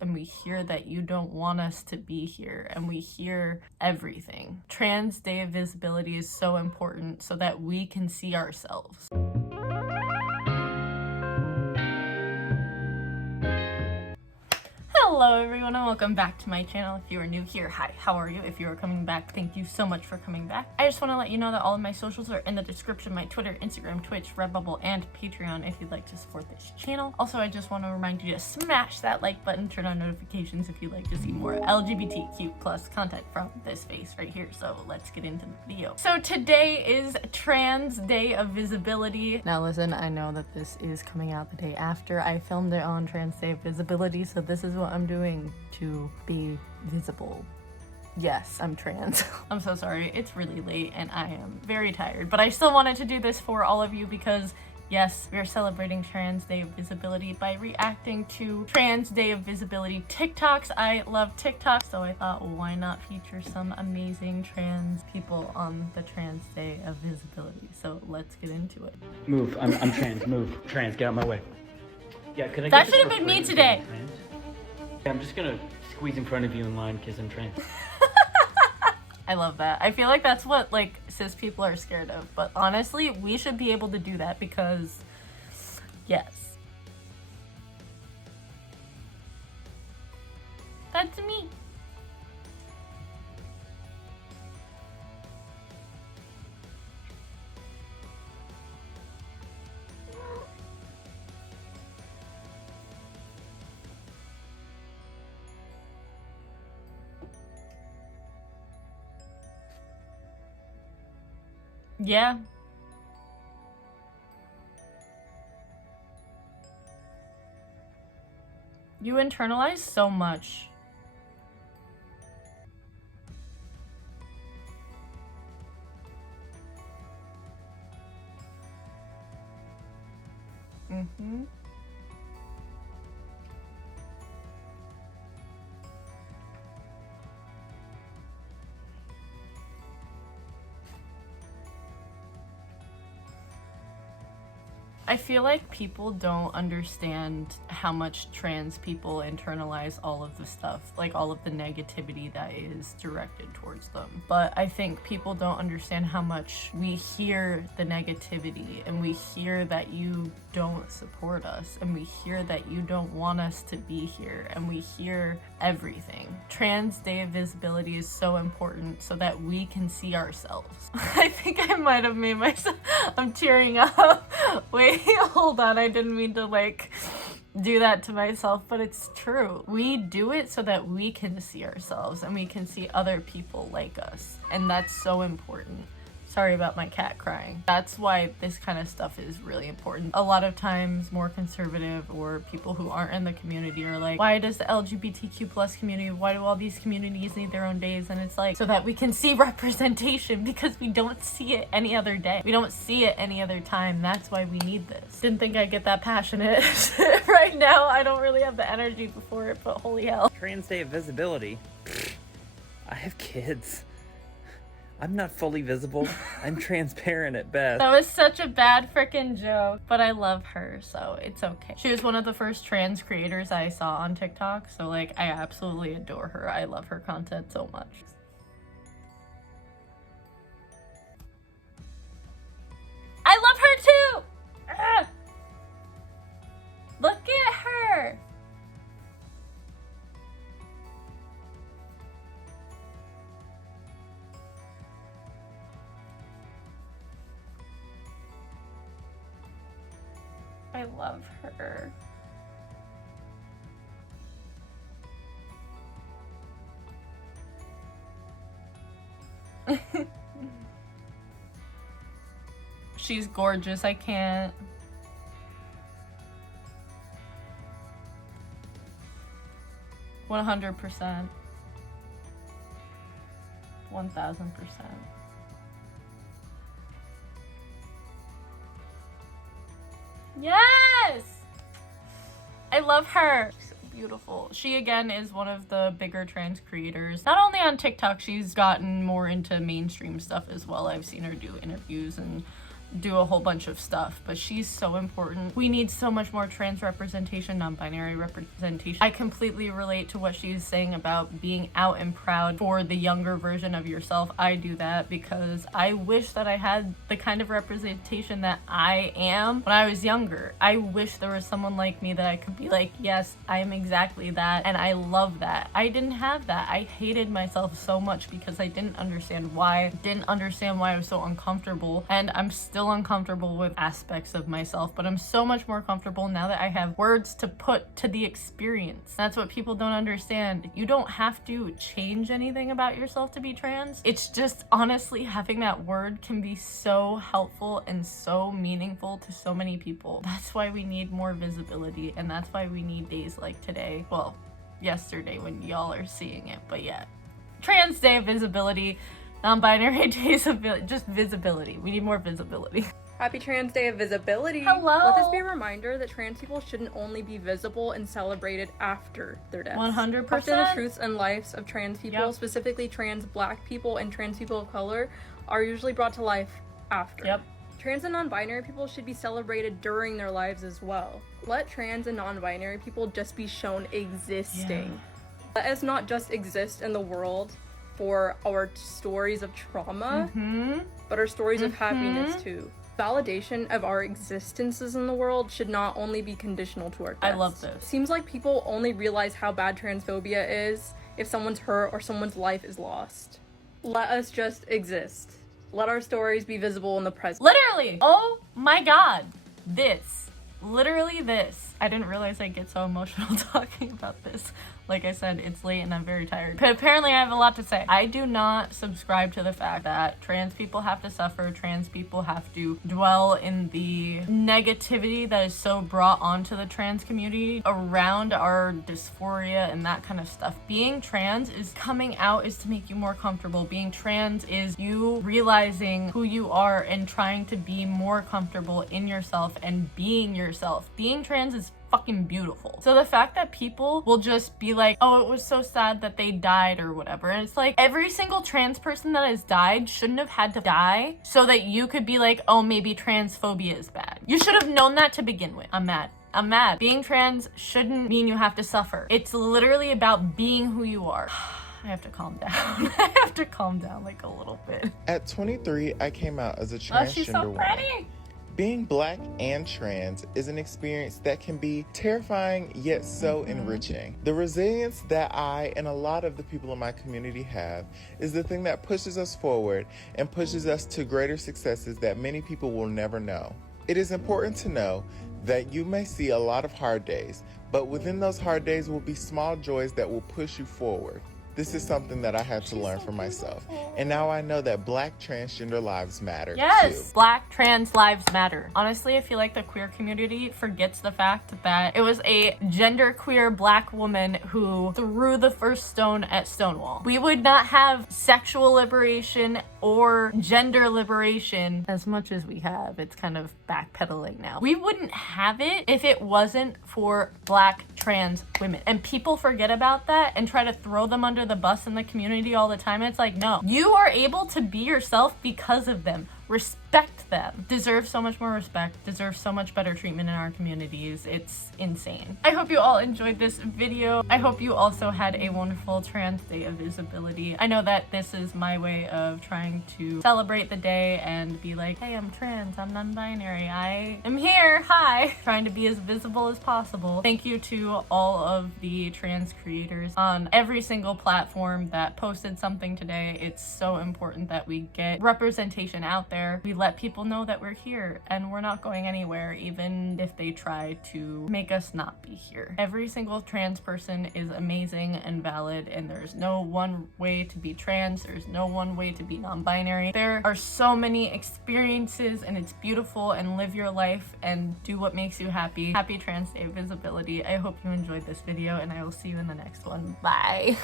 and we hear that you don't want us to be here, and we hear everything. Trans Day of Visibility is so important so that we can see ourselves. Hello everyone and welcome back to my channel. If you are new here, hi, how are you? If you are coming back, thank you so much for coming back. I just want to let you know that all of my socials are in the description: my Twitter, Instagram, Twitch, Redbubble, and Patreon if you'd like to support this channel. Also, I just want to remind you to smash that like button, turn on notifications if you'd like to see more LGBTQ plus content from this face right here. So let's get into the video. So today is Trans Day of Visibility. Now listen, I know that this is coming out the day after I filmed it on Trans Day of Visibility, so this is what I'm doing to be visible. Yes, I'm trans. I'm so sorry, it's really late and I am very tired, but I still wanted to do this for all of you because yes, we are celebrating Trans Day of Visibility by reacting to Trans Day of Visibility TikToks. I love TikToks, so I thought, well, why not feature some amazing trans people on the Trans Day of Visibility? So let's get into it. Move, I'm trans, move. Trans, get out of my way. Yeah, could I That get should have been me today. Yeah, I'm just gonna squeeze in front of you in line because I'm trans. I love that. I feel like that's what like cis people are scared of, but honestly, we should be able to do that because yes. That's me. Yeah. You internalize so much. Mm-hmm. I feel like people don't understand how much trans people internalize all of the stuff, like all of the negativity that is directed towards them. But I think people don't understand how much we hear the negativity, and we hear that you don't support us, and we hear that you don't want us to be here, and we hear everything. Trans Day of Visibility is so important so that we can see ourselves. I think I might have made myself, I'm tearing up. Wait, hold on, I didn't mean to like do that to myself, but it's true. We do it so that we can see ourselves and we can see other people like us, and that's so important. Sorry about my cat crying. That's why this kind of stuff is really important. A lot of times more conservative or people who aren't in the community are like, why does the LGBTQ plus community, why do all these communities need their own days? And it's like, so that we can see representation, because we don't see it any other day. We don't see it any other time. That's why we need this. Didn't think I'd get that passionate right now. I don't really have the energy before it, but holy hell. Trans Day of Visibility? I have kids. I'm not fully visible. I'm transparent at best. That was such a bad freaking joke, but I love her, so it's okay. She was one of the first trans creators I saw on TikTok, so like I absolutely adore her. I love her content so much. I love her too! Ah! Look at her! I love her. She's gorgeous, I can't. $100%. 1000%. Yes! I love her. She's so beautiful. She again is one of the bigger trans creators. Not only on TikTok, she's gotten more into mainstream stuff as well. I've seen her do interviews and do a whole bunch of stuff, but she's so important. We need so much more trans representation, non-binary representation. I completely relate to what she's saying about being out and proud for the younger version of yourself. I do that because I wish that I had the kind of representation that I am when I was younger. I wish there was someone like me that I could be like, yes, I am exactly that, and I love that. I didn't have that. I hated myself so much because I didn't understand why. Didn't understand why I was so uncomfortable, and I'm still uncomfortable with aspects of myself, but I'm so much more comfortable now that I have words to put to the experience. That's what people don't understand. You don't have to change anything about yourself to be trans. It's just honestly having that word can be so helpful and so meaningful to so many people. That's why we need more visibility, and that's why we need days like today. Well, yesterday when y'all are seeing it, but yeah. Trans Day of Visibility, non-binary days of just visibility. We need more visibility. Happy Trans Day of Visibility. Hello. Let this be a reminder that trans people shouldn't only be visible and celebrated after their deaths. 100%. Often the truths and lives of trans people, Yep. specifically trans Black people and trans people of color, are usually brought to life after. Yep. Trans and non-binary people should be celebrated during their lives as well. Let trans and non-binary people just be shown existing. Let us not just exist in the world for our stories of trauma, but our stories of happiness too. Validation of our existences in the world should not only be conditional to our deaths. I love this. Seems like people only realize how bad transphobia is if someone's hurt or someone's life is lost. Let us just exist. Let our stories be visible in the present. Literally, oh my god, literally this. I didn't realize I'd get so emotional talking about this. Like I said, it's late and I'm very tired. But apparently I have a lot to say. I do not subscribe to the fact that trans people have to suffer, trans people have to dwell in the negativity that is so brought onto the trans community around our dysphoria and that kind of stuff. Being trans is coming out is to make you more comfortable. Being trans is you realizing who you are and trying to be more comfortable in yourself and being yourself. Being trans is fucking beautiful. So the fact that people will just be like, oh, it was so sad that they died or whatever, and it's like every single trans person that has died shouldn't have had to die so that you could be like, oh, maybe transphobia is bad. You should have known that to begin with. I'm mad. Being trans shouldn't mean you have to suffer. It's literally about being who you are. I have to calm down. I have to calm down like a little bit. At 23, I came out as a Oh, transgender she's so woman. pretty. Being Black and trans is an experience that can be terrifying yet so enriching. The resilience that I and a lot of the people in my community have is the thing that pushes us forward and pushes us to greater successes that many people will never know. It is important to know that you may see a lot of hard days, but within those hard days will be small joys that will push you forward. This is something that I had to learn for myself. And now I know that Black transgender lives matter Yes, too. Black trans lives matter. Honestly, I feel like the queer community forgets the fact that it was a genderqueer Black woman who threw the first stone at Stonewall. We would not have sexual liberation or gender liberation as much as we have. It's kind of backpedaling now. We wouldn't have it if it wasn't for Black trans women. And people forget about that and try to throw them under the bus in the community all the time. It's like, no, you are able to be yourself because of them. Respect them. Deserve so much more respect. Deserve so much better treatment in our communities. It's insane. I hope you all enjoyed this video. I hope you also had a wonderful Trans Day of Visibility. I know that this is my way of trying to celebrate the day and be like, hey, I'm trans, I'm non-binary, I am here, hi. Trying to be as visible as possible. Thank you to all of the trans creators on every single platform that posted something today. It's so important that we get representation out there. We let people know that we're here and we're not going anywhere, even if they try to make us not be here. Every single trans person is amazing and valid, and there's no one way to be trans. There's no one way to be non-binary. There are so many experiences, and it's beautiful, and live your life and do what makes you happy. Happy Trans Day of Visibility. I hope you enjoyed this video, and I will see you in the next one. Bye.